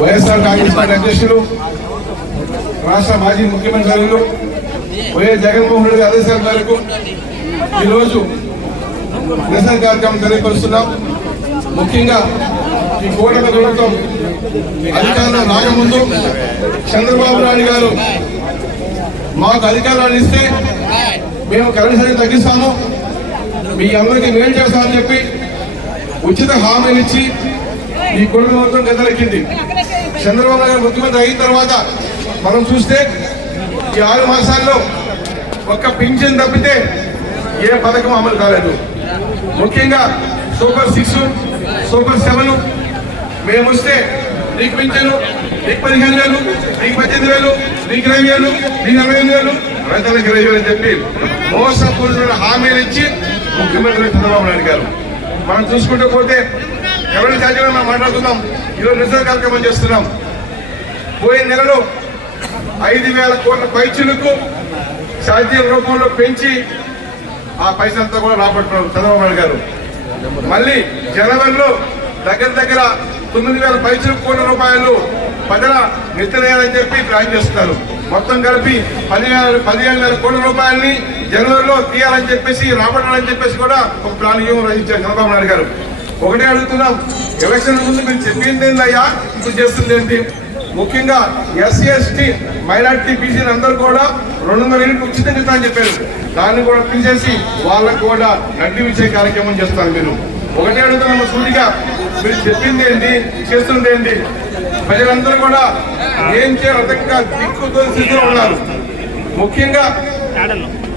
YS Congress party अद्यक्ष मुख्यमंत्री YS Jaganmohan Reddy ఆదేశాల మేరకు ఈరోజు నిరసన కార్యక్రమం తెలియపరుస్తున్నాం. ముఖ్యంగా ఈ కూటమి ప్రభుత్వం అధికారంలో రాకముందు చంద్రబాబు నాయుడు గారు మాకు అధికారాన్ని ఇస్తే మేము కరెంట్ ఛార్జీలు తగ్గిస్తాము. మీ అందరికీ మేలు చేస్తామని చెప్పి ఉచిత హామీలు ఇచ్చి ఈ కుటుంబ మొత్తం గద్దలెక్కింది చంద్రబాబు నాయుడు ముఖ్యమంత్రి అయిన తర్వాత మనం చూస్తే ఈ ఆరు మాసాల్లో ఒక్క పింఛన్ తప్పితే ఏ పథకం అమలు కాలేదు. ముఖ్యంగా సూపర్ సిక్స్ సూపర్ సెవెన్ మేము వస్తే నీకు పింఛను నీకు పదిహేను వేలు నీకు పద్దెనిమిది వేలు నీకు ఇరవై వేలు నీకు నలభై ఎనిమిది వేలు రైతులకు ఇరవై వేలు అని చెప్పి మోసపూరిత హామీలు ఇచ్చి ముఖ్యమంత్రి చంద్రబాబు నాయుడు గారు. మనం చూసుకుంటూ పోతే ఎవరి ఛార్జీలో మనం మాట్లాడుతున్నాం ఈరోజు నిరసన కార్యక్రమం చేస్తున్నాం. పోయిన నెలలో ఐదు వేల కోట్ల పైచులకు సాధ్యం రూపంలో పెంచి ఆ పైసలంతా కూడా రాబట్టున్నారు చంద్రబాబు గారు. మళ్ళీ జనవరిలో దగ్గర దగ్గర తొమ్మిది వేల పైసలు కోట్ల రూపాయలు ప్రజల నిత్యనని చెప్పి ప్లాన్ చేస్తున్నారు. మొత్తం కలిపి పదివేల పదిహేను వేల కోట్ల రూపాయలని జనవరిలో తీయాలని చెప్పేసి రాబట్టాలని చెప్పేసి కూడా ఒక ప్లాన్ రచించారు చంద్రబాబు నాయుడు గారు. ఒకటే అడుగుతున్నాం ఎలక్షన్ ముందు మీరు చెప్పింది ఏంటయ్యా ఇప్పుడు చేస్తుంది ఏంటి? ముఖ్యంగా ఎస్సీ ఎస్టీ మైనార్టీ బీసీలు అందరూ కూడా రెండు వందల యూనిట్లు ఉచితంగా ఇస్తా అని చెప్పారు. దాన్ని కూడా తీసేసి వాళ్ళకు కూడా నడ్డి ఇచ్చే కార్యక్రమం చేస్తారు మీరు. ఒకటే అడుగుతున్నాం సూటిగా మీరు చెప్పింది ఏంటి చేస్తుంది ఏంటి? ప్రజలందరూ కూడా ఏం చేయాలి దిక్కుతో స్థితిలో ఉన్నారు. ముఖ్యంగా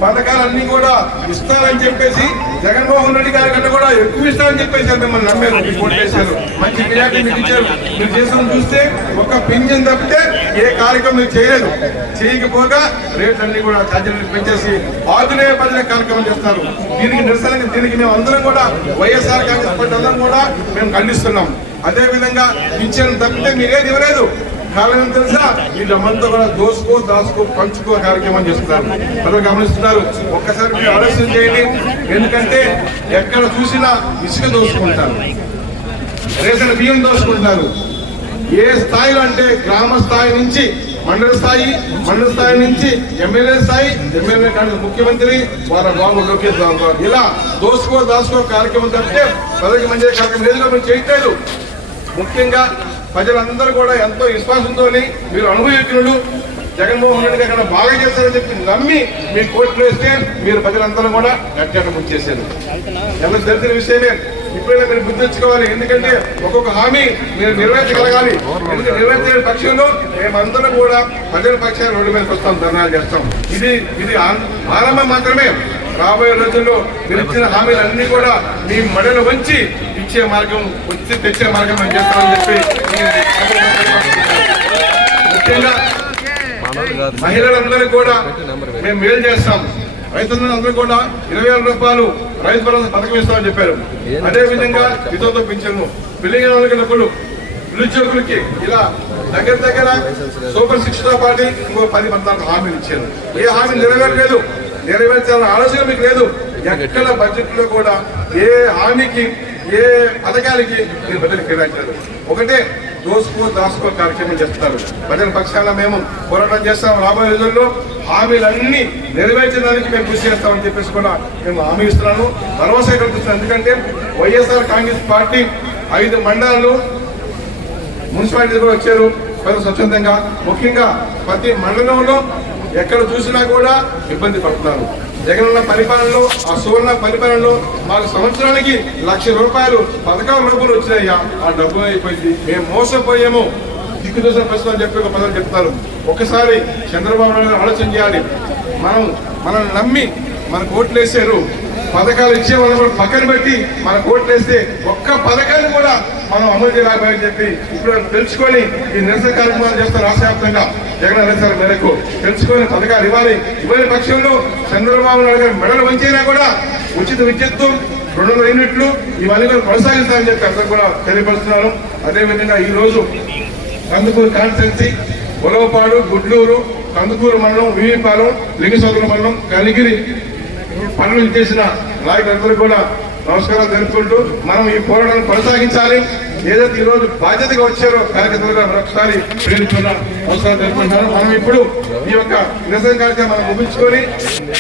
పథకాలన్నీ కూడా ఇస్తారని చెప్పేసి జగన్మోహన్ రెడ్డి గారి కంటే కూడా ఎక్కువ ఇస్తారని చెప్పేసి మిమ్మల్ని నమ్మారు. మీకు ఓట్లేశారు మంచి మెజార్టీ మీకు ఇచ్చారు. మీరు చేసిన చూస్తే ఒక పింఛన్ తప్పితే ఏ కార్యక్రమం మీరు చేయలేదు. చేయకపోగా రేట్లన్నీ కూడా ఛార్జీలు పెంచేసి ఆధునేయ ప్రజల కార్యక్రమం చేస్తారు. దీనికి నిరసన దీనికి మేము అందరం కూడా వైఎస్ఆర్ కాంగ్రెస్ పార్టీ అందరం కూడా మేము ఖండిస్తున్నాం. అదే విధంగా పింఛన్ తప్పితే మీరేది ఇవ్వలేదు. కారణం ఏం తెలుసా? ఈ డబ్బంతా కూడా దోసుకో దాసుకో పంచుకో కార్యక్రమం చేస్తున్నారు. ప్రజలు గమనిస్తున్నారు. ఒక్కసారి మీరు ఆలోచన చేయండి. ఎందుకంటే ఎక్కడ చూసినా ఇసుక దోసుకుంటారు. రేషన్ బియ్యం దోసుకుంటారు. ఏ స్థాయిలో అంటే గ్రామ స్థాయి నుంచి మండల స్థాయి మండల స్థాయి నుంచి ఎమ్మెల్యే స్థాయి ఎమ్మెల్యే కానీ ముఖ్యమంత్రి వారి బాబు లోకేష్ బాబు ఇలా దోసుకో దాసుకో కార్యక్రమం తప్పితే ప్రజలకు మంచి కార్యక్రమం లేదుగా మేము చేయట్లేదు. ముఖ్యంగా ప్రజలందరూ కూడా ఎంతో విశ్వాసంతో మీరు అనుభవించినడు జగన్మోహన్ రెడ్డి గారు బాగా చేశారని చెప్పి నమ్మి మీ కోర్టులో వేస్తే మీరు ప్రజలందరూ కూడా గట్టిగా చేశారు. ఎవరు తెలిసిన విషయమే ఇప్పుడైనా మీరు గుర్తుంచుకోవాలి ఎందుకంటే ఒక్కొక్క హామీ మీరు నిర్వహించగలగాలి ఎందుకంటే పక్షంలో మేమందరం కూడా ప్రజల పక్షాన్ని రోడ్డు మీదకి వస్తాం ధర్నాలు చేస్తాం. ఇది ఇది ఆరంభం మాత్రమే. రాబోయే రోజుల్లో మీరు ఇచ్చిన హామీలన్నీ కూడా మీ మడలు వంచి ఇచ్చే మార్గం వచ్చి తెచ్చే మార్గం మేము చేస్తామని చెప్పి ముఖ్యంగా మహిళలందరూ కూడా మేము మేలు చేస్తాం. రైతులందరూ కూడా ఇరవై వేల రూపాయలు రైతు భరోసా పథకం ఇస్తామని చెప్పారు. అదే విధంగా విధంతో పింఛను పెళ్ళిగిన వాళ్ళకి డబ్బులు నిరుద్యోగులకి ఇలా దగ్గర దగ్గర సూపర్ సిక్స్తో పాటు ఇంకో పది పద్నాలుగు హామీలు ఇచ్చారు. ఏ హామీ నెరవేరలేదు. నెరవేర్చాలన్న ఆలోచన మీకు లేదు. ఎక్కడ బడ్జెట్లో కూడా ఏ హామీకి ఏ పథకాలకి మీరు ప్రజలు కేటాయించారు? ఒకటే దోసుకో దాసుకో కార్యక్రమం చేస్తున్నారు ప్రజల పక్షాన మేము పోరాటం చేస్తాం. రాబోయే రోజుల్లో హామీలన్నీ నెరవేర్చడానికి మేము కృషి చేస్తామని చెప్పేసి కూడా మేము హామీ ఇస్తున్నాను. భరోసా కల్పిస్తున్నాను ఎందుకంటే వైఎస్ఆర్ కాంగ్రెస్ పార్టీ ఐదు మండలాలు మున్సిపాలిటీ కూడా వచ్చారు. ప్రజలు స్వచ్ఛందంగా ముఖ్యంగా ప్రతి మండలంలో ఎక్కడ చూసినా కూడా ఇబ్బంది పడుతున్నారు. జగనన్న పరిపాలనలో ఆ సువర్ణ పరిపాలనలో మాకు సంవత్సరానికి లక్ష రూపాయలు పథకాల రూపాయలు వచ్చినాయ్యా ఆ డబ్బు అయిపోయింది. మేము మోసపోయాము. దిక్కు దోసిన ప్రశ్న అని చెప్పి ఒక పదవి చెప్తారు. ఒకసారి చంద్రబాబు నాయుడు ఆలోచన చేయాలి. మనం మనల్ని నమ్మి మన కోట్లు వేసారు. పథకాలు ఇచ్చేవాళ్ళు కూడా పక్కన పెట్టి మన కోట్లేస్తే ఒక్క పథకాన్ని కూడా మనం అమలు చేయలేకపోయని చెప్పి ఇప్పుడు తెలుసుకొని ఈ నిరసన కార్యక్రమాలు చేస్తారు రాష్ట్ర వ్యాప్తంగా జగన్ ఆదేశాల మేరకు తెలుసుకొని పథకాలు ఇవ్వాలి. ఇవ్వని పక్షంలో చంద్రబాబు నాయుడు మెడలు వంచైనా కూడా ఉచిత విద్యుత్తు రెండు వందల యూనిట్లు ఇవన్నీ కూడా కొనసాగిస్తామని చెప్పి అందరూ కూడా తెలియపరుస్తున్నాను అదేవిధంగా ఈ రోజు కందుకూరు కాన్స్టెన్సీ ఉలవపాడు గుడ్లూరు కందుకూరు మండలం వివిపాలెం లింగసోదర మండలం కలిగిరి పనులు చేసిన నాయకులందరూ కూడా నమస్కారాలు తెలుపుకుంటూ మనం ఈ పోరాటాన్ని కొనసాగించాలి. ఏదైతే ఈ రోజు బాధ్యతగా వచ్చారో కార్యకర్తలుగా మరొకసారి ప్రేరుతున్న అవసరం మనం ఇప్పుడు ఈ యొక్క నిరసన కార్యక్రమం మనం ముగించుకొని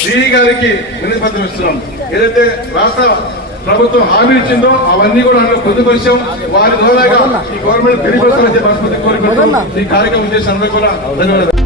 డిఈ గారికి వినతి పత్రం ఇస్తున్నాం. ఏదైతే రాష్ట్ర ప్రభుత్వం హామీ ఇచ్చిందో అవన్నీ కూడా అందులో పొందుపరిచాం. వారి ద్వారా ఈ గవర్నమెంట్ తెలియపరచాలని చెప్పి మనస్ఫూర్తిగా ఈ కార్యక్రమం చేసిన అందరూ కూడా ధన్యవాదాలు.